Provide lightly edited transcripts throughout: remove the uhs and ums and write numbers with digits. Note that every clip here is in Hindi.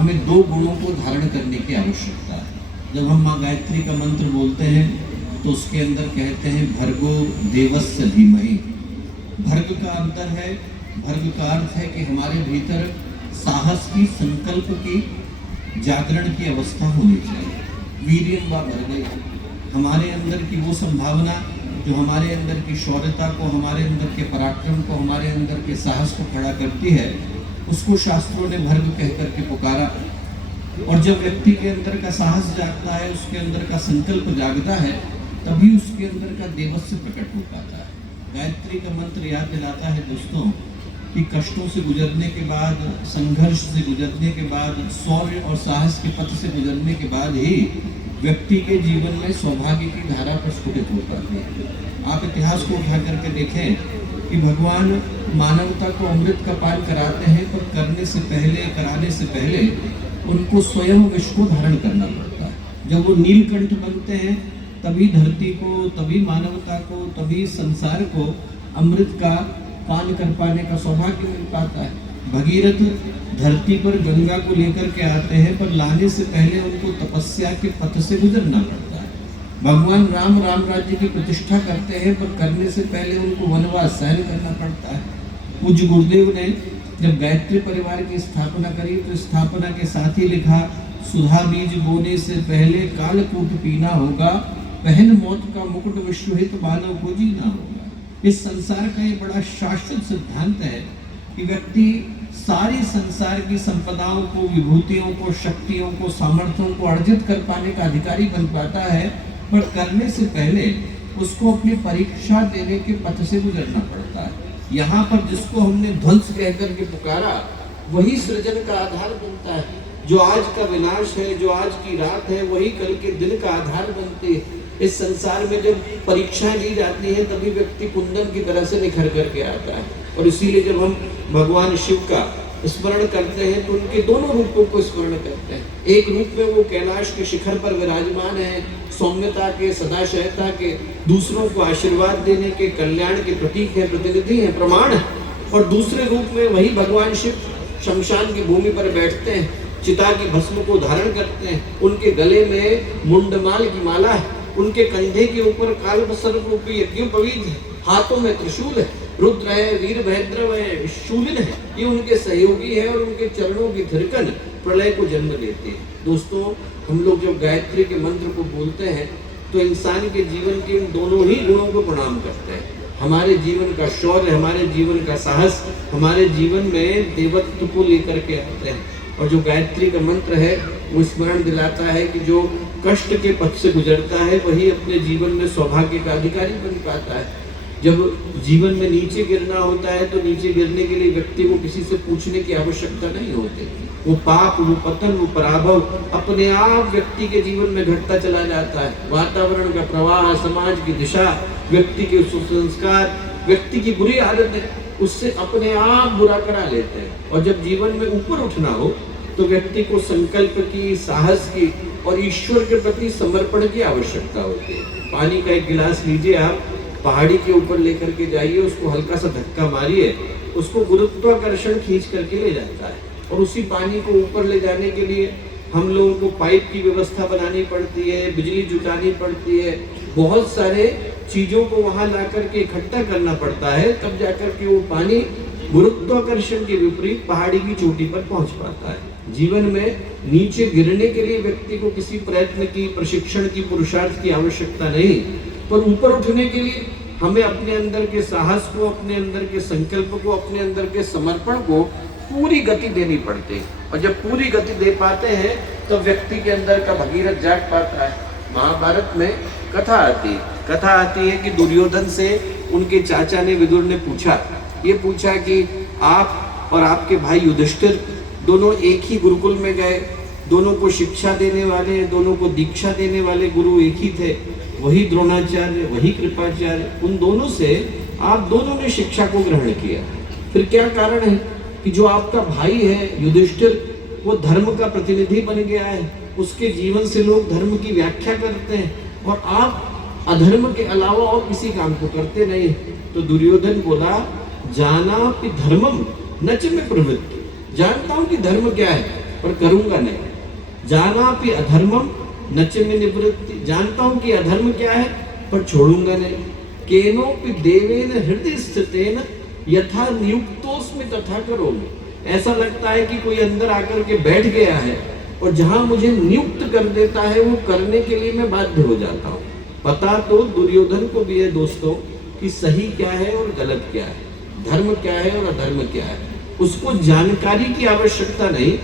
हमें 2 गुणों को धारण करने की आवश्यकता है। जब हम माँ गायत्री का मंत्र बोलते हैं तो उसके अंदर कहते हैं भर्गो देवस्य धीमहि। भर्ग का अंतर है, भर्ग का अर्थ है कि हमारे भीतर साहस की, संकल्प की, जागरण की अवस्था होनी चाहिए। वीर्यं वा भर्गे, हमारे अंदर की वो संभावना जो हमारे अंदर की शौर्यता को, हमारे अंदर के पराक्रम को, हमारे अंदर के साहस को खड़ा करती है, उसको शास्त्रों ने भर्ग कह करके पुकारा। और जब व्यक्ति के अंदर का साहस जागता है, उसके अंदर का संकल्प जागता है, तभी उसके अंदर का देवस्य प्रकट हो पाता है। गायत्री का मंत्र याद दिलाता है दोस्तों कि कष्टों से गुजरने के बाद, संघर्ष से गुजरने के बाद, शौर्य और साहस के पथ से गुजरने के बाद ही व्यक्ति के जीवन में सौभाग्य की धारा प्रस्फुटित हो पाती है। आप इतिहास को उठा करके देखें कि भगवान मानवता को अमृत का पान कराते हैं, पर करने से पहले, कराने से पहले उनको स्वयं विष को धारण करना पड़ता है। जब वो नीलकंठ बनते हैं तभी धरती को, तभी मानवता को, तभी संसार को अमृत का पान कर पाने का सौभाग्य मिल पाता है। भगीरथ धरती पर गंगा को लेकर के आते हैं, पर लाने से पहले उनको तपस्या के पथ से गुजरना पड़ता है। भगवान राम राम राज्य की प्रतिष्ठा करते हैं, पर करने से पहले उनको वनवास सहन करना पड़ता है। पूज्य गुरुदेव ने जब गायत्री परिवार की स्थापना करी तो स्थापना के साथ ही लिखा, सुधा बीज बोने से पहले कालकूट पीना होगा, पहन मौत का मुकुट विश्व हित मानव को जीना होगा। इस संसार का ये बड़ा शाश्वत सिद्धांत है कि व्यक्ति सारी संसार की संपदाओं को, विभूतियों को, शक्तियों को, सामर्थ्यों को अर्जित कर पाने का अधिकारी बन पाता है, पर करने से पहले उसको अपनी परीक्षा देने के पथ से गुजरना पड़ता है। यहाँ पर जिसको हमने ध्वंस कह करके पुकारा, वही सृजन का आधार बनता है। जो आज का विनाश है, जो आज की रात है, वही कल के दिन का आधार बनती है। इस संसार में जब परीक्षाएं ली जाती हैं, तभी व्यक्ति कुंदन की तरह से निखर करके आता है। और इसीलिए जब हम भगवान शिव का स्मरण करते हैं तो उनके दोनों रूपों को स्मरण करते हैं। एक रूप में वो कैलाश के शिखर पर विराजमान है, सौम्यता के, सदाशयता के, दूसरों को आशीर्वाद देने के, कल्याण के प्रतीक है, प्रतिनिधि है, प्रमाण है। और दूसरे रूप में वही भगवान शिव शमशान की भूमि पर बैठते हैं, चिता की भस्म को धारण करते हैं, उनके गले में मुंडमाल की माला है, उनके कंधे के ऊपर कालसर्प रूपी यज्ञोपवीत है, हाथों में त्रिशूल है, रुद्र है, वीरभद्र है, शूलिन है, ये उनके सहयोगी है और उनके चरणों की थिरकन प्रलय को जन्म देती है। दोस्तों, हम लोग जब गायत्री के मंत्र को बोलते हैं तो इंसान के जीवन के इन दोनों ही गुणों को प्रणाम करते हैं। हमारे जीवन का शौर्य, हमारे जीवन का साहस, हमारे जीवन में देवत्व को लेकर के आते हैं। और जो गायत्री का मंत्र है वो स्मरण दिलाता है कि जो कष्ट के पथ से गुजरता है वही अपने जीवन में सौभाग्य का अधिकारी बन पाता है। जब जीवन में नीचे गिरना होता है तो नीचे गिरने के लिए व्यक्ति को किसी से पूछने की आवश्यकता नहीं होती। वो पाप, वो पतन, वो पराभव अपने आप व्यक्ति के जीवन में घटता चला जाता है। वातावरण का प्रवाह, समाज की दिशा, व्यक्ति के संस्कार, व्यक्ति की बुरी आदतें उससे अपने आप बुरा करा लेते हैं। और जब जीवन में ऊपर उठना हो तो व्यक्ति को संकल्प की, साहस की और ईश्वर के प्रति समर्पण की आवश्यकता होती है। पानी का एक गिलास लीजिए, आप पहाड़ी के ऊपर लेकर के जाइए, उसको हल्का सा धक्का मारिए, उसको गुरुत्वाकर्षण खींच करके ले जाता है। और उसी पानी को ऊपर ले जाने के लिए हम लोगों को पाइप की व्यवस्था बनानी पड़ती है, बिजली जुटानी पड़ती है, बहुत सारे चीजों को वहां ला करके इकट्ठा करना पड़ता है, तब जाकर के वो पानी गुरुत्वाकर्षण के विपरीत पहाड़ी की चोटी पर पहुंच पाता है। जीवन में नीचे गिरने के लिए व्यक्ति को किसी प्रयत्न की, प्रशिक्षण की, पुरुषार्थ की आवश्यकता नहीं, पर ऊपर उठने के लिए हमें अपने अंदर के साहस को, अपने अंदर के संकल्प को, अपने अंदर के समर्पण को पूरी गति देनी पड़ती है। और जब पूरी गति दे पाते हैं तो व्यक्ति के अंदर का भगीरथ जाग पाता है। महाभारत में कथा आती है कि दुर्योधन से उनके चाचा ने, विदुर ने पूछा कि आप और आपके भाई युधिष्ठिर दोनों एक ही गुरुकुल में गए, दोनों को शिक्षा देने वाले, दोनों को दीक्षा देने वाले गुरु एक ही थे, वही द्रोणाचार्य, वही कृपाचार्य, उन दोनों से आप दोनों ने शिक्षा को ग्रहण किया। फिर क्या कारण है कि जो आपका भाई है युधिष्ठिर, वो धर्म का प्रतिनिधि बन गया है, उसके जीवन से लोग धर्म की व्याख्या करते हैं और आप अधर्म के अलावा और किसी काम को करते नहीं। तो दुर्योधन बोला, जाना कि धर्मम न च में प्रवृत्ति, जानता हूं कि धर्म क्या है, पर करूंगा नहीं। जाना भी अधर्मम नच में निवृत्ति, जानता हूं कि अधर्म क्या है पर छोड़ूंगा नहीं। केनोपि देवेन हृदय स्थितेन यथा नियुक्तोस्मि तथा करोमि। ऐसा लगता है कि कोई अंदर आकर के बैठ गया है और जहां मुझे नियुक्त कर देता है वो करने के लिए मैं बाध्य हो जाता हूँ। पता तो दुर्योधन को भी है दोस्तों कि सही क्या है और गलत क्या है, धर्म क्या है और अधर्म क्या है। उसको जानकारी की आवश्यकता नहीं,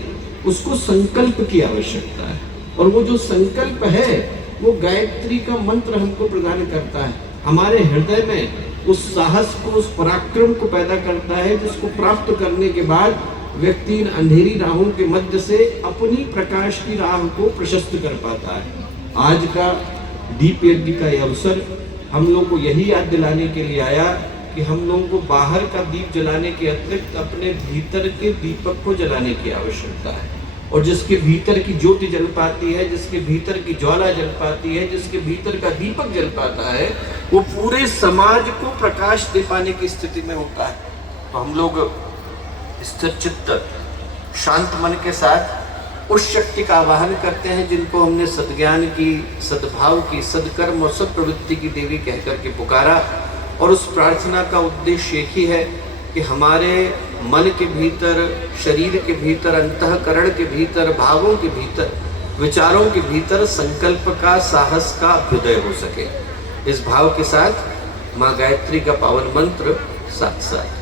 उसको संकल्प की आवश्यकता है। और वो जो संकल्प है वो गायत्री का मंत्र हमको प्रदान करता है, हमारे हृदय में उस साहस को, उस पराक्रम को पैदा करता है, जिसको प्राप्त करने के बाद व्यक्ति इन अंधेरी राहों के मध्य से अपनी प्रकाश की राह को प्रशस्त कर पाता है। आज का दीप यज्ञ का यह अवसर हम लोग को यही याद दिलाने के लिए आया कि हम लोगों को बाहर का दीप जलाने के अतिरिक्त अपने भीतर के दीपक को जलाने की आवश्यकता है। और जिसके भीतर की ज्योति जल पाती है, जिसके भीतर की ज्वाला जल पाती है, जिसके भीतर का दीपक जल पाता है, वो पूरे समाज को प्रकाश दे पाने की स्थिति में होता है। तो हम लोग स्थिर चित्त शांत मन के साथ उस शक्ति का आवाहन करते हैं जिनको हमने सद्ज्ञान की, सद्भाव की, सदकर्म और सत्प्रवृत्ति की देवी कह करके पुकारा। और उस प्रार्थना का उद्देश्य एक ही है कि हमारे मन के भीतर, शरीर के भीतर, अंतःकरण के भीतर, भावों के भीतर, विचारों के भीतर संकल्प का, साहस का अभ्युदय हो सके। इस भाव के साथ माँ गायत्री का पावन मंत्र साथ साथ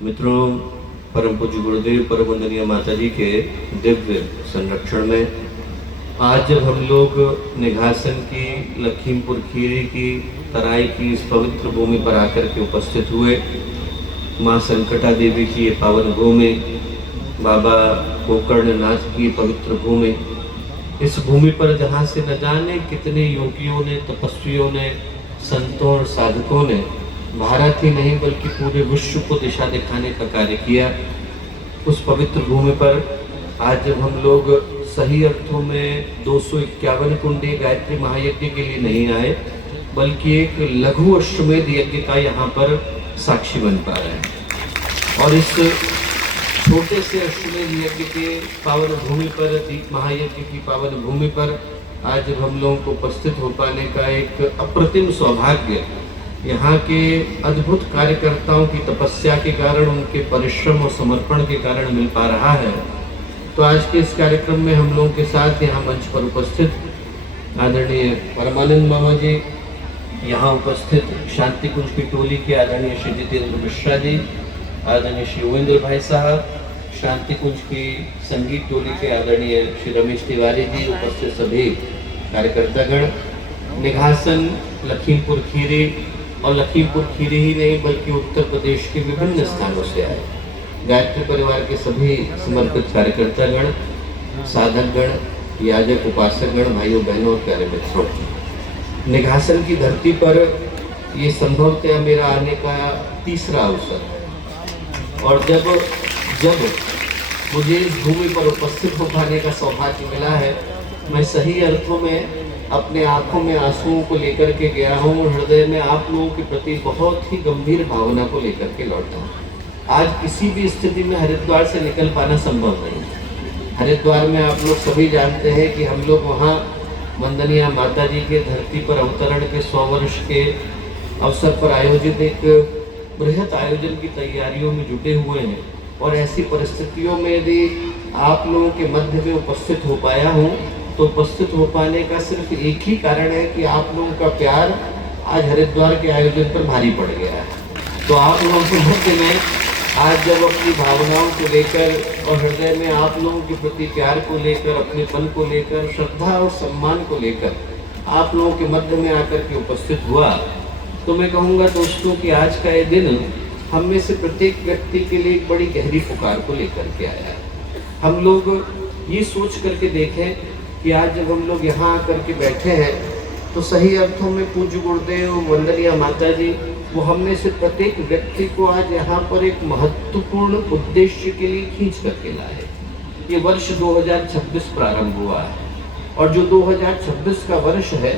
मित्रों, परम पूज्य गुरुदेव परम वंदनीय माता जी के दिव्य संरक्षण में आज जब हम लोग निघासन की, लखीमपुर खीरी की, तराई की इस पवित्र भूमि पर आकर के उपस्थित हुए, माँ संकटा देवी की ये पावन भूमि, बाबा गोकर्णनाथ की पवित्र भूमि, इस भूमि पर जहाँ से न जाने कितने योगियों ने, तपस्वियों ने, संतों और साधकों ने भारत ही नहीं बल्कि पूरे विश्व को दिशा दिखाने का कार्य किया। उस पवित्र भूमि पर आज जब हम लोग सही अर्थों में 251 कुंडी गायत्री महायज्ञ के लिए नहीं आए, बल्कि एक लघु अश्वमेध यज्ञ का यहाँ पर साक्षी बन पा रहे हैं। और इस छोटे से अश्वमेध यज्ञ के पावन भूमि पर, दीप महायज्ञ की पावन भूमि पर आज जब हम लोगों को उपस्थित हो पाने का एक अप्रतिम सौभाग्य यहाँ के अद्भुत कार्यकर्ताओं की तपस्या के कारण, उनके परिश्रम और समर्पण के कारण मिल पा रहा है। तो आज के इस कार्यक्रम में हम लोगों के साथ यहाँ मंच पर उपस्थित आदरणीय परमानंद मामा जी, यहाँ उपस्थित शांति कुंज की टोली के आदरणीय श्री जितेंद्र मिश्रा जी, आदरणीय श्री योगेंद्र भाई साहब, शांति कुंज की संगीत टोली के आदरणीय श्री रमेश तिवारी जी, उपस्थित सभी कार्यकर्तागण, निघासन, लखीमपुर खीरी और लखीमपुर खीरी ही नहीं बल्कि उत्तर प्रदेश के विभिन्न स्थानों से आए गायत्री परिवार के सभी समर्पित कार्यकर्तागण, साधकगण, याजक, उपासकगण, भाइयों बहनों और प्यारे मित्रों, निघासन की धरती पर ये संभवतः मेरा आने का तीसरा अवसर है। और जब मुझे इस भूमि पर उपस्थित हो पाने का सौभाग्य मिला है, मैं सही अर्थों में अपने आंखों में आंसुओं को लेकर के गया हूँ, हृदय में आप लोगों के प्रति बहुत ही गंभीर भावना को लेकर के लौटा हूँ। आज किसी भी स्थिति में हरिद्वार से निकल पाना संभव नहीं है। हरिद्वार में आप लोग सभी जानते हैं कि हम लोग वहाँ वंदनीय माता जी के धरती पर अवतरण के 100 वर्ष के अवसर पर आयोजित एक बृहत आयोजन की तैयारियों में जुटे हुए हैं। और ऐसी परिस्थितियों में यदि आप लोगों के मध्य में उपस्थित हो पाया हूँ तो उपस्थित हो पाने का सिर्फ एक ही कारण है कि आप लोगों का प्यार आज हरिद्वार के आयोजन पर भारी पड़ गया है। तो आप लोगों के मध्य में आज जब अपनी भावनाओं को लेकर और हृदय में आप लोगों के प्रति प्यार को लेकर, अपनेपन को लेकर, श्रद्धा और सम्मान को लेकर आप लोगों के मध्य में आकर के उपस्थित हुआ, तो मैं कहूँगा दोस्तों कि आज का ये दिन हम में से प्रत्येक व्यक्ति के लिए एक बड़ी गहरी पुकार को लेकर के आया है। हम लोग ये सोच करके देखें कि आज जब हम लोग यहाँ आकर के बैठे हैं तो सही अर्थों में पूज्य गुरुदेव, वंदनीय माता जी, वो हम में से प्रत्येक व्यक्ति को आज यहाँ पर एक महत्वपूर्ण उद्देश्य के लिए खींच करके लाए। ये वर्ष 2026 प्रारंभ हुआ है और जो 2026 का वर्ष है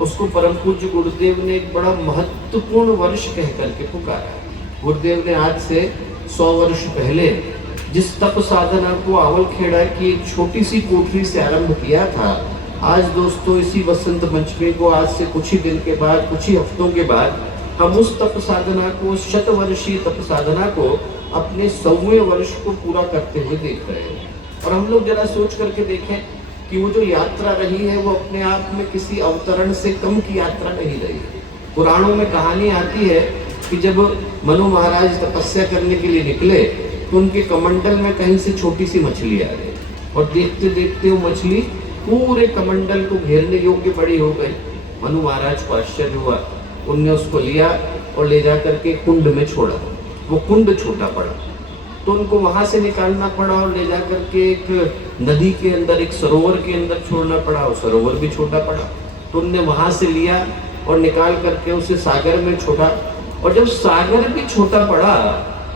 उसको परम पूज्य गुरुदेव ने एक बड़ा महत्वपूर्ण वर्ष कह करके पुकारा। गुरुदेव ने आज से 100 वर्ष पहले जिस तप साधना को आवलखेड़ा की एक छोटी सी कोठरी से आरंभ किया था, आज दोस्तों इसी वसंत पंचमी को, आज से कुछ ही दिन के बाद, कुछ ही हफ्तों के बाद, हम उस तप साधना को, उस शतवर्षीय तप साधना को अपने 100वें वर्ष को पूरा करते हुए देख रहे हैं। और हम लोग जरा सोच करके देखें कि वो जो यात्रा रही है वो अपने आप में किसी अवतरण से कम की यात्रा नहीं रही। पुराणों में कहानी आती है कि जब मनु महाराज तपस्या करने के लिए निकले तो उनके कमंडल में कहीं से छोटी सी मछली आ गई और देखते देखते वो मछली पूरे कमंडल को घेरने योग्य बड़ी हो गई। मनु महाराज को आश्चर्य हुआ, उनने उसको लिया और ले जा करके कुंड में छोड़ा। वो कुंड छोटा पड़ा तो उनको वहां से निकालना पड़ा और ले जा करके एक नदी के अंदर, एक सरोवर के अंदर छोड़ना पड़ा। वो सरोवर भी छोटा पड़ा तो उनने वहां से लिया और निकाल करके उसे सागर में छोड़ा। और जब सागर भी छोटा पड़ा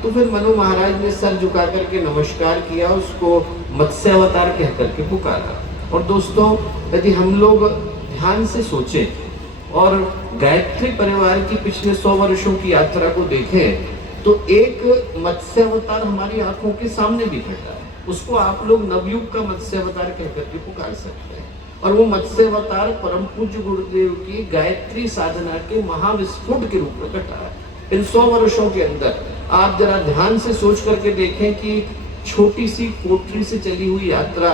तो फिर मनु महाराज ने सर झुका करके नमस्कार किया, उसको मत्स्य अवतार कह करके पुकारा। और दोस्तों यदि हम लोग ध्यान से सोचें और गायत्री परिवार की पिछले 100 वर्षों की यात्रा को देखें तो एक मत्स्य अवतार हमारी आंखों के सामने भी खड़ा है। उसको आप लोग नवयुग का मत्स्य अवतार कह करके पुकार सकते हैं। और वो मत्स्य अवतार परम पूज्य गुरुदेव की गायत्री साधना के महाविस्फोट के रूप में घटा है। इन 100 वर्षों के अंदर आप जरा ध्यान से सोच करके देखें कि छोटी सी कोठरी से चली हुई यात्रा,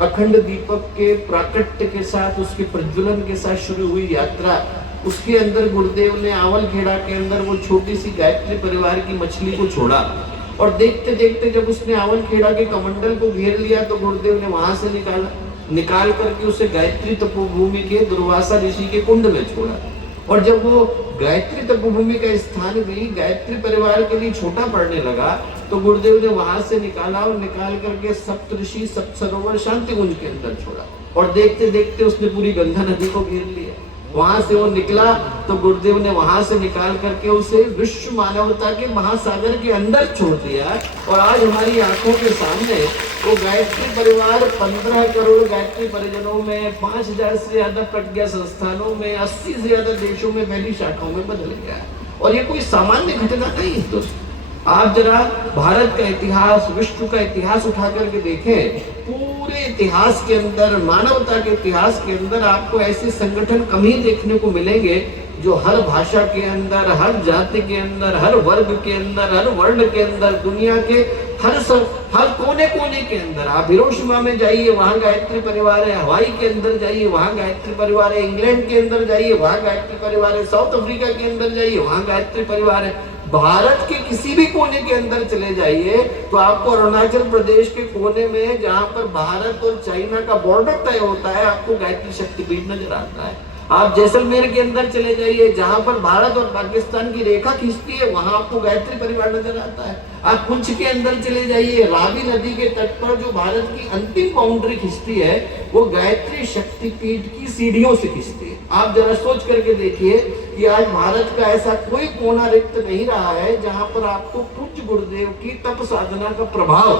अखंड दीपक के प्राकट्य के साथ, उसके प्रज्वलन के साथ शुरू हुई यात्रा, उसके अंदर गुरुदेव ने आवलखेड़ा के अंदर वो छोटी सी गायत्री परिवार की मछली को छोड़ा। और देखते देखते जब उसने आवलखेड़ा के कमंडल को घेर लिया तो गुरुदेव ने वहां से निकाल करके उसे गायत्री तपोभूमि के दुर्वासा ऋषि के कुंड में छोड़ा। और जब वो गायत्री तपोभूमि का स्थान भी गायत्री परिवार के लिए छोटा पड़ने लगा तो गुरुदेव ने वहां से निकाला और निकाल करके सप्तऋषि सप्तसरोवर शांतिकुंज के अंदर छोड़ा। और देखते देखते उसने पूरी गंगा नदी को घेर लिया। वहां से वो निकला तो गुरुदेव ने वहां से निकाल करके उसे विश्व मानवता के महासागर के अंदर छोड़ दिया। और आज हमारी आंखों के सामने वो गायत्री परिवार 15 करोड़ गायत्री परिजनों में, 5000 से ज्यादा प्रज्ञा संस्थानों में, 80 से ज्यादा देशों में फैली शाखाओं में बदल गया। और ये कोई सामान्य घटना नहीं है दोस्तों। आप जरा भारत का इतिहास, विश्व का इतिहास उठा करके देखें, पूरे इतिहास के अंदर, मानवता के इतिहास के अंदर आपको ऐसे संगठन कम ही देखने को मिलेंगे जो हर भाषा के अंदर, हर जाति के अंदर, हर वर्ग के अंदर, हर वर्ण के अंदर, दुनिया के हर कोने कोने के अंदर। आप हिरोशिमा में जाइए, वहां गायत्री परिवार है। हवाई के अंदर जाइए, वहां गायत्री परिवार है। इंग्लैंड के अंदर जाइए, वहां गायत्री परिवार है। साउथ अफ्रीका के अंदर जाइए, वहां गायत्री परिवार है। भारत के किसी भी कोने के अंदर चले जाइए तो आपको अरुणाचल प्रदेश के कोने में, जहां पर भारत और चाइना का बॉर्डर तय होता है, आपको गायत्री शक्तिपीठ नजर आता है। आप जैसलमेर के अंदर चले जाइए, जहां पर भारत और पाकिस्तान की रेखा खिंचती है, वहां आपको गायत्री परिवार नजर आता है। आप पुंछ के अंदर चले जाइए, रावी नदी के तट पर जो भारत की अंतिम बाउंड्री खिंचती है, वो गायत्री शक्तिपीठ की सीढ़ियों से खिंचती है। आप जरा सोच करके देखिए कि आज भारत का ऐसा कोई कोना रिक्त नहीं रहा है जहां पर आपको पूज्य गुरुदेव की तप साधना का प्रभाव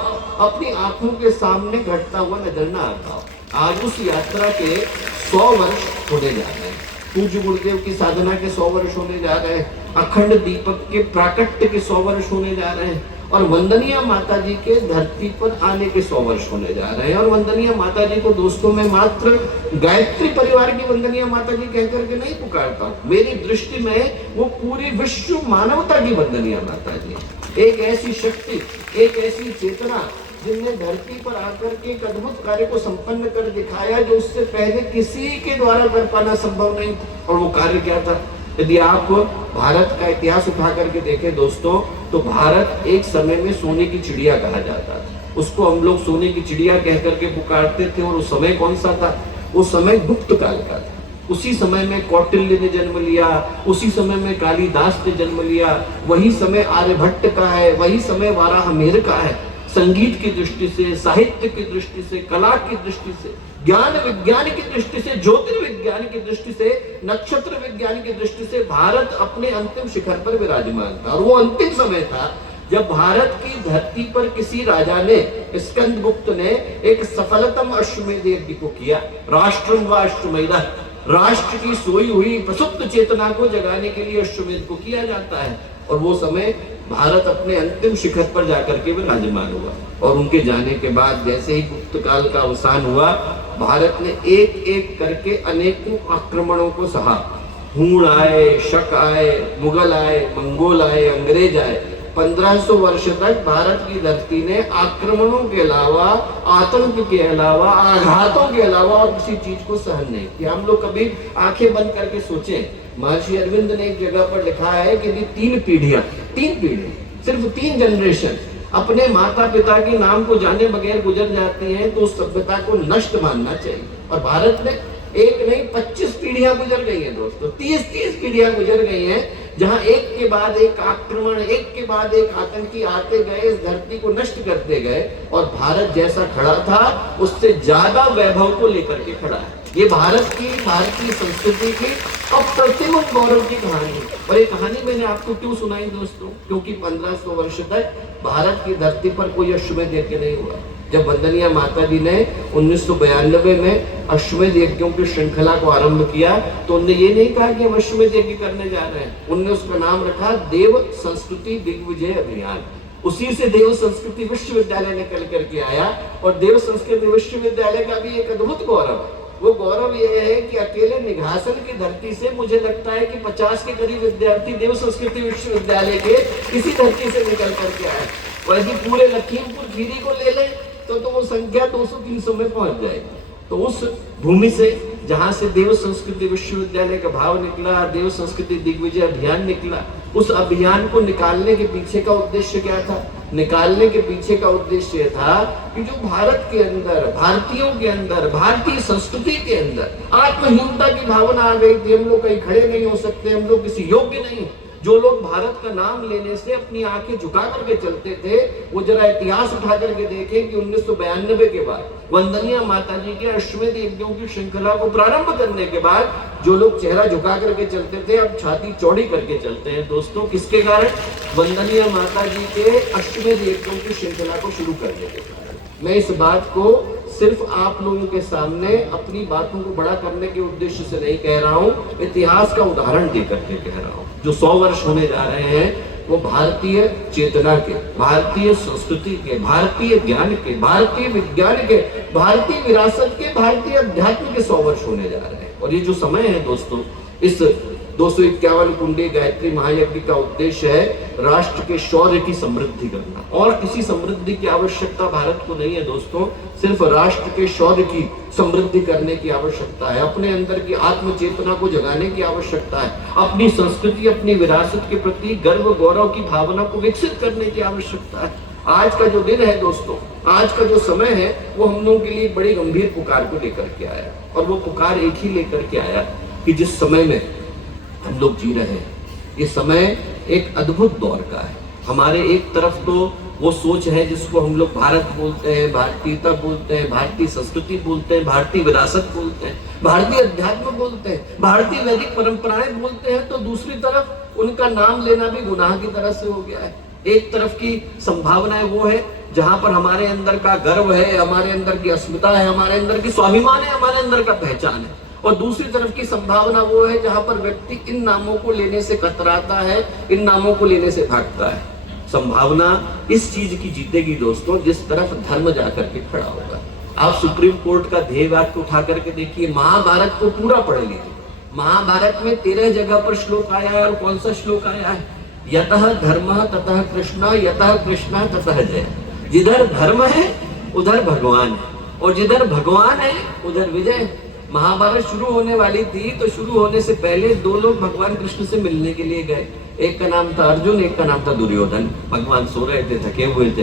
अपनी आंखों के सामने घटता हुआ नजर न आता हो। आज उस यात्रा के 100 वर्ष होने जा रहे हैं। पूज्य गुरुदेव की साधना के 100 वर्ष होने जा रहे हैं। अखंड दीपक के प्राकट्य के 100 वर्ष होने जा रहे हैं। और वंदनीय माता जी के धरती पर आने के 100 वर्ष होने जा रहे हैं। और वंदनीय माता जी को दोस्तों मैं मात्र गायत्री परिवार की वंदनीय माता जी कहकर के नहीं पुकारता हूँ। मेरी दृष्टि में वो पूरी विश्व मानवता की वंदनीय माता जी, एक ऐसी शक्ति, एक ऐसी चेतना जिनने धरती पर आकर के एक अद्भुत कार्य को संपन्न कर दिखाया जो उससे पहले किसी के द्वारा कर पाना संभव नहीं था। और वो कार्य क्या था? यदि आप भारत का इतिहास उठा करके देखें दोस्तों, तो भारत एक समय में सोने की चिड़िया कहा जाता था। उसको हम लोग सोने की चिड़िया कह करके पुकारते थे। और उस समय कौन सा था? वो समय गुप्त काल का था। उसी समय में कौटिल्य ने जन्म लिया, उसी समय में कालिदास ने जन्म लिया, वही समय आर्यभट्ट का है, वही समय वाराहमिहिर का है। संगीत की दृष्टि से, साहित्य की दृष्टि से, कला की दृष्टि से, ज्ञान विज्ञान की दृष्टि से, ज्योतिर्विज्ञान की दृष्टि से, नक्षत्र विज्ञान की दृष्टि से भारत अपने अंतिम शिखर पर विराजमान था। और वो अंतिम समय था जब भारत की धरती पर किसी राजा ने, स्कंदगुप्त ने, एक सफलतम अश्वमेध यज्ञ को किया। राष्ट्रम व अश्वमेधः, राष्ट्र की सोई हुई प्रसुप्त चेतना को जगाने के लिए अश्वमेध को किया जाता है। और वो समय भारत अपने अंतिम शिखर पर जाकर के विराजमान हुआ। और उनके जाने के बाद जैसे ही गुप्त काल का अवसान हुआ, भारत ने एक एक करके अनेकों आक्रमणों को सहा। हूण आए, शक आए, मुगल आए, मंगोल आए, अंग्रेज आए। 1500 वर्ष तक भारत की धरती ने आक्रमणों के अलावा, आतंक के अलावा, आघातों के अलावा और किसी चीज को सहन नहीं किया। हम लोग कभी आंखें बंद करके सोचें, महर्षि अरविंद ने एक जगह पर लिखा है कि यदि 3 पीढ़ियां, सिर्फ 3 जनरेशन अपने माता पिता के नाम को जाने बगैर गुजर जाती हैं तो उस सभ्यता को नष्ट मानना चाहिए। और भारत में एक नहीं 25 पीढ़ियां गुजर गई हैं दोस्तों, 30 पीढ़ियां गुजर गई हैं, जहां एक के बाद एक आक्रमण, एक के बाद एक आतंकी आते गए, इस धरती को नष्ट करते गए। और भारत जैसा खड़ा था उससे ज्यादा वैभव को लेकर के खड़ा है। ये भारत की, भारतीय संस्कृति की अप्रतिम गौरव की कहानी है। और ये कहानी मैंने आपको क्यों सुनाई दोस्तों? क्योंकि 1500 वर्ष तक भारत की धरती पर कोई अश्वमेध यज्ञ नहीं हुआ। जब वंदनीय माता जी ने 1992 में अश्वमेध यज्ञों की श्रृंखला को आरंभ किया तो उन्होंने ये नहीं कहा कि हम अश्वमेध यज्ञ करने जा रहे हैं। उन्होंने उसका नाम रखा देव संस्कृति दिग्विजय अभियान। उसी से देव संस्कृति विश्वविद्यालय निकल करके आया। और देव संस्कृति विश्वविद्यालय का भी एक अद्भुत गौरव है। वो गौरव ये है कि अकेले निघासन की धरती से मुझे लगता है कि 50 के करीब विद्यार्थी देव संस्कृति विश्वविद्यालय के इसी धरती से निकल करके आए। और यदि पूरे लखीमपुर खीरी को ले लें तो वो संख्या 200-300 में पहुंच जाएगी। तो उस भूमि से, जहां से देव संस्कृति विश्वविद्यालय का भाव निकला, देव संस्कृति दिग्विजय अभियान निकला, उस अभियान को निकालने के पीछे का उद्देश्य क्या था? निकालने के पीछे का उद्देश्य था कि जो भारत के अंदर, भारतीयों के अंदर, भारतीय संस्कृति के अंदर आत्महीनता की भावना आ गई थी। हम लोग कहीं खड़े नहीं हो सकते, हम लोग किसी योग्य नहीं। जो लोग भारत का नाम लेने से अपनी आंखें झुका करके चलते थे, वो जरा इतिहास उठा करके देखें कि 1992 के बाद वंदनीय माता जी के अश्वमेध यज्ञों की श्रृंखला को प्रारंभ करने के बाद जो लोग चेहरा झुका करके चलते थे, अब छाती चौड़ी करके चलते हैं दोस्तों। किसके कारण? वंदनीय माता जी के अश्वमेध यज्ञों की श्रृंखला को शुरू करने के कारण। मैं इस बात को सिर्फ आप लोगों के सामने अपनी बातों को बड़ा करने के उद्देश्य से नहीं कह रहा हूं, इतिहास का उदाहरण देकर के कह रहा हूं। जो 100 वर्ष होने जा रहे हैं वो भारतीय चेतना के, भारतीय संस्कृति के, भारतीय ज्ञान के, भारतीय विज्ञान के, भारतीय विरासत के, भारतीय अध्यात्म के 100 वर्ष होने जा रहे हैं। और ये जो समय है दोस्तों, इस 251 कुंडी गायत्री महायज्ञ का उद्देश्य है राष्ट्र के शौर्य की समृद्धि करना। और किसी समृद्धि की आवश्यकता भारत को नहीं है दोस्तों, सिर्फ राष्ट्र के शौर्य की समृद्धि करने की आवश्यकता है। अपने अंदर की आत्म चेतना को जगाने की आवश्यकता है। अपनी संस्कृति, अपनी विरासत के प्रति गर्व गौरव की भावना को विकसित करने की आवश्यकता है। आज का जो दिन है दोस्तों, आज का जो समय है, वो हम लोगों के लिए बड़ी गंभीर पुकार को लेकर के आया। और वो पुकार एक ही लेकर के आया कि जिस समय में हम लोग जी रहे हैं, ये समय एक अद्भुत दौर का है। हमारे एक तरफ तो वो सोच है जिसको हम लोग भारत बोलते हैं, भारतीयता बोलते हैं, भारतीय संस्कृति बोलते हैं, भारतीय विरासत बोलते हैं, भारतीय अध्यात्म बोलते हैं, भारतीय वैदिक परंपराएं बोलते हैं। तो दूसरी तरफ उनका नाम लेना भी गुनाह की तरह से हो गया है। एक तरफ की संभावनाएं वो है जहां पर हमारे अंदर का गर्व है, हमारे अंदर की अस्मिता है, हमारे अंदर की स्वाभिमान है, हमारे अंदर का पहचान है। और दूसरी तरफ की संभावना वो है जहां पर व्यक्ति इन नामों को लेने से कतराता है, इन नामों को लेने से भागता है। संभावना इस चीज की जीतेगी दोस्तों जिस तरफ धर्म जाकर के खड़ा होगा। आप सुप्रीम कोर्ट का ध्येय वाक्य उठा करके देखिए, महाभारत को पूरा पढ़ लीजिए। महाभारत में 13 जगह पर श्लोक आया है। और कौन सा श्लोक आया है? यतः धर्मः ततः कृष्ण, यतः कृष्ण ततः जय। जिधर धर्म है उधर भगवान है, और जिधर भगवान है उधर विजय है। महाभारत शुरू होने वाली थी तो शुरू होने से पहले दो लोग भगवान कृष्ण से मिलने के लिए गए। एक का नाम था अर्जुन, एक का नाम था दुर्योधन। भगवान सो रहे थे, थके हुए थे।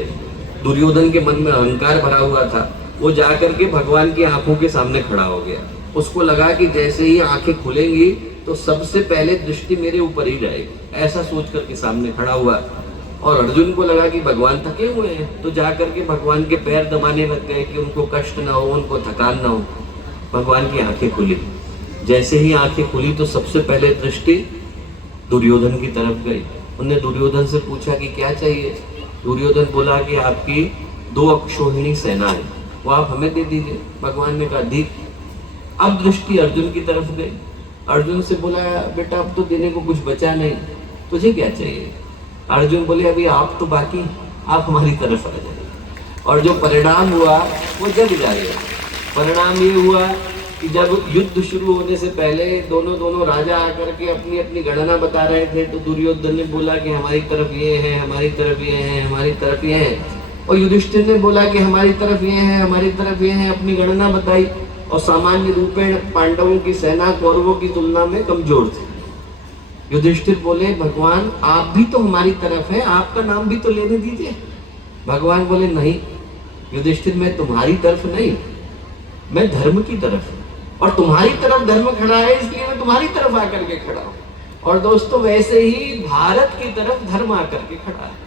दुर्योधन के मन में अहंकार भरा हुआ था। वो जाकर के भगवान की आंखों के सामने खड़ा हो गया। उसको लगा कि जैसे ही आंखें खुलेंगी तो सबसे पहले दृष्टि मेरे ऊपर ही जाएगी, ऐसा सोच करके सामने खड़ा हुआ। और अर्जुन को लगा कि भगवान थके हुए हैं, तो जाकर के भगवान के पैर दबाने लग गए कि उनको कष्ट ना हो, उनको थकान ना हो। भगवान की आंखें खुली। जैसे ही आंखें खुली तो सबसे पहले दृष्टि दुर्योधन की तरफ गई। उन्होंने दुर्योधन से पूछा कि क्या चाहिए। दुर्योधन बोला कि आपकी 2 अक्षौहिणी सेना है, वो आप हमें दे दीजिए। भगवान ने कहा दी। अब दृष्टि अर्जुन की तरफ गई। अर्जुन से बोला बेटा अब तो देने को कुछ बचा नहीं, तुझे क्या चाहिए। अर्जुन बोले अभी आप तो बाकी, आप हमारी तरफ आ जाइए। और जो परिणाम हुआ वो जग जाएगा। परिणाम ये हुआ कि जब युद्ध शुरू होने से पहले दोनों राजा आकर के अपनी अपनी गणना बता रहे थे, तो दुर्योधन ने बोला कि हमारी तरफ ये है, हमारी तरफ ये है, हमारी तरफ ये है। और युधिष्ठिर ने बोला कि हमारी तरफ ये है, हमारी तरफ ये है, अपनी गणना बताई। और सामान्य रूपेण पांडवों की सेना कौरवों की तुलना में कमजोर थी। युधिष्ठिर बोले भगवान आप भी तो हमारी तरफ है, आपका नाम भी तो लेने दीजिए। भगवान बोले नहीं युधिष्ठिर, मैं तुम्हारी तरफ नहीं, मैं धर्म की तरफ हूं। और तुम्हारी तरफ धर्म खड़ा है, इसलिए मैं तुम्हारी तरफ आकर के खड़ा हूं। और दोस्तों वैसे ही भारत की तरफ धर्म आकर के खड़ा है।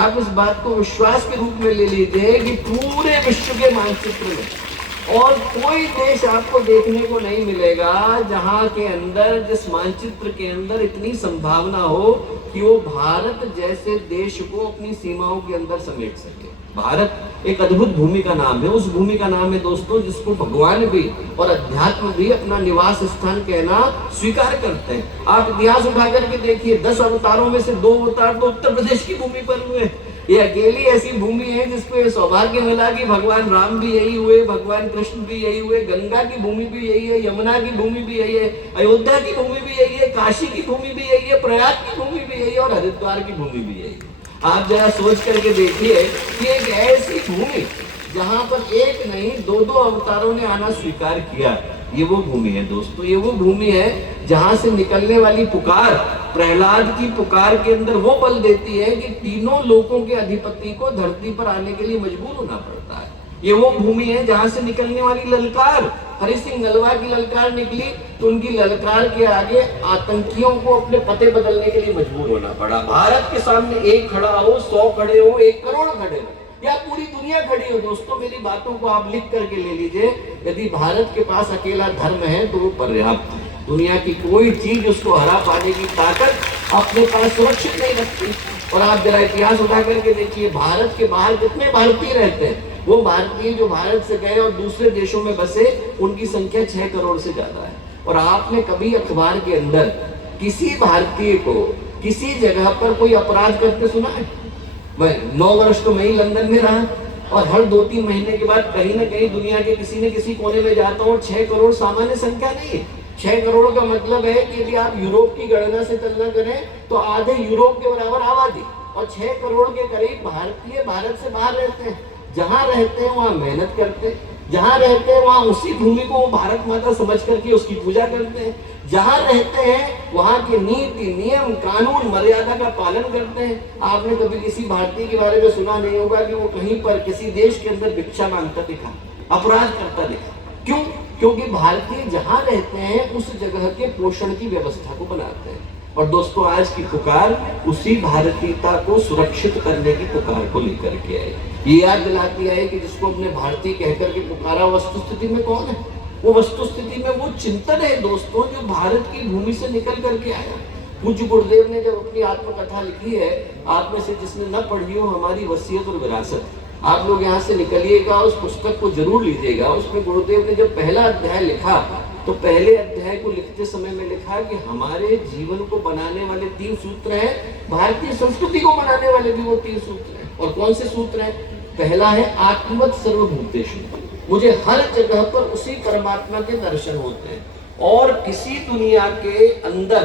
आप इस बात को विश्वास के रूप में ले लीजिए कि पूरे विश्व के मानचित्र में और कोई देश आपको देखने को नहीं मिलेगा जहां के अंदर, जिस मानचित्र के अंदर इतनी संभावना हो कि वो भारत जैसे देश को अपनी सीमाओं के अंदर समेट सके। भारत एक अद्भुत भूमि का नाम है। उस भूमि का नाम है दोस्तों जिसको भगवान भी और अध्यात्म भी अपना निवास स्थान कहना स्वीकार करते हैं। आप इतिहास उठा करके देखिए, 10 अवतारों में से 2 अवतार तो उत्तर प्रदेश की भूमि पर हुए। ये अकेली ऐसी भूमि है जिसको सौभाग्य मिला कि भगवान राम भी यही हुए, भगवान कृष्ण भी यही हुए, गंगा की भूमि भी यही है, यमुना की भूमि भी यही है, अयोध्या की भूमि भी यही है, काशी की भूमि भी यही है, प्रयाग की भूमि भी यही है और हरिद्वार की भूमि भी यही है। आप जरा सोच करके देखिए कि एक ऐसी भूमि जहां पर एक नहीं 2-2 अवतारों ने आना स्वीकार किया, ये वो भूमि है दोस्तों। ये वो भूमि है जहां से निकलने वाली पुकार, प्रहलाद की पुकार के अंदर वो बल देती है कि तीनों लोकों के अधिपति को धरती पर आने के लिए मजबूर होना पड़ता है। ये वो भूमि है जहां से निकलने वाली ललकार, हरि सिंह नलवा की ललकार निकली तो उनकी ललकार के आगे आतंकियों को अपने पते बदलने के लिए मजबूर होना पड़ा। भारत के सामने एक खड़ा हो, 100 खड़े हो, 1 करोड़ खड़े हो या पूरी दुनिया खड़ी हो, दोस्तों मेरी बातों को आप लिख करके ले लीजिए। यदि भारत के पास अकेला धर्म है तो वो पर्याप्त है। दुनिया की कोई चीज उसको हरा पाने की ताकत अपने पास सुरक्षित नहीं रखती। और आप जरा इतिहास उठा करके देखिए, भारत के बाहर कितने भारतीय रहते हैं। वो भारतीय जो भारत से गए और दूसरे देशों में बसे, उनकी संख्या 6 करोड़ से ज्यादा है। और आपने कभी अखबार के अंदर किसी भारतीय को किसी जगह पर कोई अपराध करते सुना है? मैं 9 वर्ष तो मैं ही लंदन में रहा और हर 2-3 महीने के बाद कहीं ना कहीं दुनिया के किसी न किसी कोने में जाता हूँ। 6 करोड़ सामान्य संख्या नहीं है। 6 करोड़ का मतलब है कि यदि आप यूरोप की गणना से तुलना करें तो आधे यूरोप के बराबर आबादी और 6 करोड़ के करीब भारतीय भारत से बाहर रहते हैं। जहां रहते हैं वहां मेहनत करते हैं, जहां रहते हैं वहां उसी भूमि को भारत माता समझ करके उसकी पूजा करते हैं। जहां रहते हैं वहां के नीति नियम कानून मर्यादा का पालन करते हैं। आपने कभी किसी भारतीय के बारे में सुना नहीं होगा कि वो कहीं पर किसी देश के अंदर भिक्षा मांगता दिखा, अपराध करता दिखा। क्यों? क्योंकि भारतीय जहां रहते हैं उस जगह के पोषण की व्यवस्था को बनाते हैं। और दोस्तों आज की पुकार उसी भारतीयता को सुरक्षित करने की पुकार को लेकर के आई। ये याद दिलाती है कि जिसको अपने भारतीय कहकर के पुकारा वस्तुस्थिति में कौन है? वो वस्तुस्थिति में वो चिंतन है दोस्तों जो भारत की भूमि से निकल करके आया। पूज्य गुरुदेव ने जब अपनी आत्मकथा लिखी है, आप में से जिसने न पढ़ी हो, हमारी वसीयत और विरासत, आप लोग यहाँ से निकलिएगा, उस पुस्तक को जरूर लीजिएगा। उसमें गुरुदेव ने जब पहला अध्याय लिखा तो पहले अध्याय को लिखते समय में लिखा कि हमारे जीवन को बनाने वाले 3 सूत्र हैं, भारतीय संस्कृति को बनाने वाले भी वो 3 सूत्र हैं। और कौन से सूत्र हैं? पहला है आत्मवत् सर्वभूतेषु, मुझे हर जगह पर उसी परमात्मा के दर्शन होते हैं। और किसी दुनिया के अंदर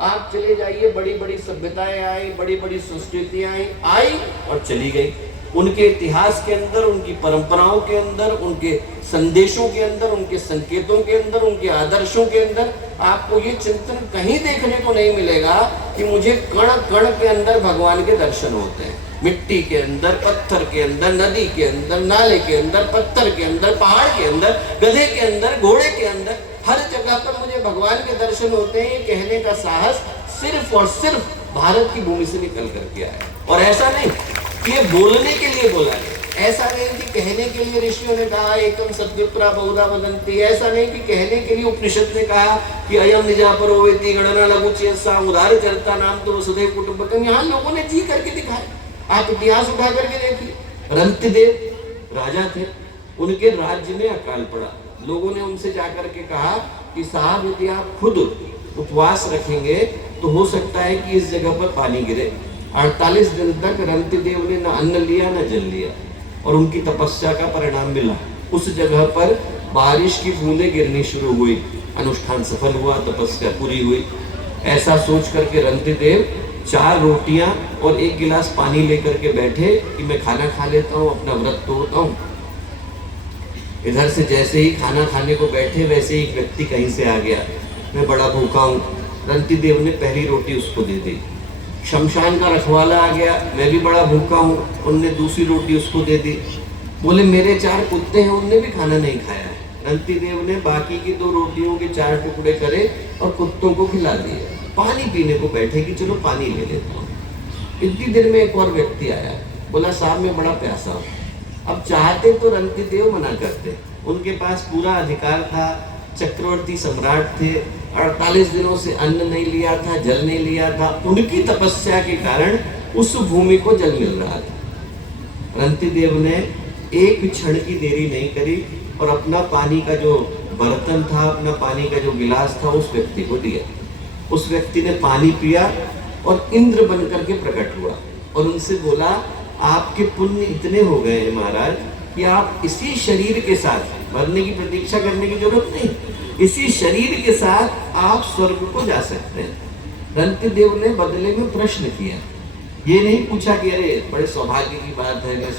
आप चले जाइए, बड़ी बड़ी सभ्यताएं आई, बड़ी बड़ी संस्कृतियां आई और चली गई। उनके इतिहास के अंदर, उनकी परंपराओं के अंदर, उनके संदेशों के अंदर, उनके संकेतों के अंदर, उनके आदर्शों के अंदर आपको ये चिंतन कहीं देखने को नहीं मिलेगा कि मुझे कण कण के अंदर भगवान के दर्शन होते हैं। मिट्टी के अंदर, पत्थर के अंदर, नदी के अंदर, नाले के अंदर, पत्थर के अंदर, पहाड़ के अंदर, गधे के अंदर, घोड़े के अंदर, हर जगह पर मुझे भगवान के दर्शन होते हैं। ये कहने का साहस सिर्फ और सिर्फ भारत की भूमि से निकल करके आया। और ऐसा नहीं कि ये बोलने के लिए बोला है, ऐसा नहीं कि कहने के लिए ऋषियों ने कहा एकम सद्विप्रा बहुधा वदन्ति, ऐसा नहीं कि कहने के लिए उपनिषद ने कहा कि अयम निजापरो वेति गणना लघु चेतसा उदार चरता नाम तो वसुधैव कुटुंबकम। यहाँ लोगों ने जी करके दिखाया। आप इतिहास उठा करके देखिए। रंतिदेव राजा थे, उनके राज्य में अकाल पड़ा। लोगों ने उनसे जाकर के कहा कि साहब यदि आप खुद उपवास रखेंगे तो हो सकता है कि इस जगह पर पानी गिरे। 48 दिन तक रंतिदेव ने न अन्न लिया न जल लिया और उनकी तपस्या का परिणाम मिला। उस जगह पर बारिश की बूंदें गिरनी शुरू हुई, अनुष्ठान सफल हुआ, तपस्या पूरी हुई। ऐसा सोच करके रंतिदेव 4 रोटियां और 1 गिलास पानी लेकर के बैठे कि मैं खाना खा लेता हूँ, अपना व्रत तोड़ता हूँ। इधर से जैसे ही खाना खाने को बैठे वैसे ही एक व्यक्ति कहीं से आ गया, मैं बड़ा भूखा हूँ। रंतिदेव ने पहली रोटी उसको दे दी। शमशान का रखवाला आ गया, मैं भी बड़ा भूखा हूँ, उनने दूसरी रोटी उसको दे दी। बोले मेरे 4 कुत्ते हैं, उनने भी खाना नहीं खाया है। रंतिदेव ने बाकी की 2 रोटियों के 4 टुकड़े करे और कुत्तों को खिला दिए। पानी पीने को बैठे कि चलो पानी ले लेता हूँ। इतनी देर में एक और व्यक्ति आया, बोला साहब मैं बड़ा प्यासा हूँ। अब चाहते तो रंतिदेव मना करते, उनके पास पूरा अधिकार था, चक्रवर्ती सम्राट थे, 48 दिनों से अन्न नहीं लिया था, जल नहीं लिया था। उनकी तपस्या के कारण उस भूमि को जल मिल रहा था। रंतिदेव ने एक क्षण की देरी नहीं करी और अपना पानी का जो बर्तन था, अपना पानी का जो गिलास था उस व्यक्ति को दिया। उस व्यक्ति ने पानी पिया और इंद्र बनकर के प्रकट हुआ और उनसे बोला आपके पुण्य इतने हो गए हैं महाराज कि आप इसी शरीर के साथ, मरने की प्रतीक्षा करने की जरूरत नहीं, इसी शरीर के साथ आप स्वर्ग को जा सकते हैं। रंतिदेव ने बदले में प्रश्न किया, ये नहीं पूछा कि अरे बड़े सौभाग्य की बात है, मैं